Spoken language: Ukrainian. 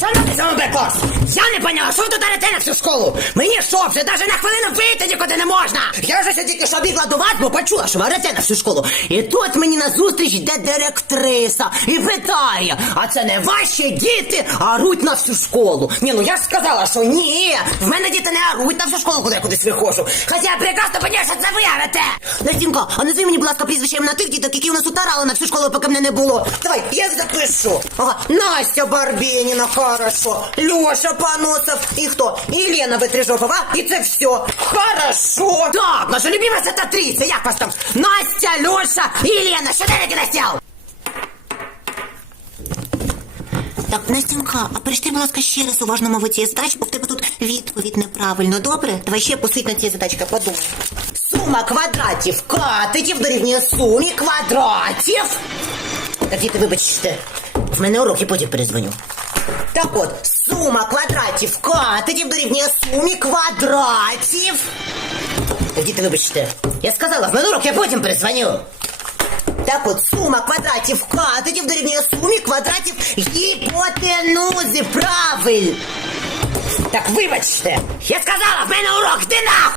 Salvate sono un percorso! Я не поняла, що ви тут орете на всю школу? Мені що, вже навіть на хвилину вийти нікуди не можна? Я вже сьогодні тільки що бігла до вас, бо почула, що ви на всю школу. І тут мені на зустріч йде директриса і питає, а це не ваші діти, оруть на всю школу. Ні, ну я ж сказала, що ні, в мене діти не оруть на всю школу, коли я кудись виходжу. Хоча я прекрасно поняла, що це ви орете. Настінко, а назви мені, будь ласка, прізвище на тих діток, які у нас утарали на всю школу, поки мене не було. Давай, я запишу. Ага, Настя Барбініна, хорошо. Льоша Паносов. І хто? І Лена Витрижопова. І це все. Хорошо. Так, наша любима це та трійця. Як вас там? Настя, Льоша і Лена. Що далі настяв? Так, Настенька, а перечти, будь ласка, ще раз уважно мову цієї задачі, бо в тебе тут відповідь неправильно. Добре? Давай ще посить на цій задачці, подумай. Сума квадратів катетів дорівнює сумі квадратів. Так, діти, вибачте, в мене урок, я потім перезвоню. Так от, сума квадратів катетів дорівнює сумі квадратів. Діти, вибачте, я сказала, в мене урок, я потім перезвоню. Так от, сума квадратів катетів дорівнює сумі квадратів гіпотенузи. Правильно. Так вибачте, я сказала, в мене урок, де нахуй!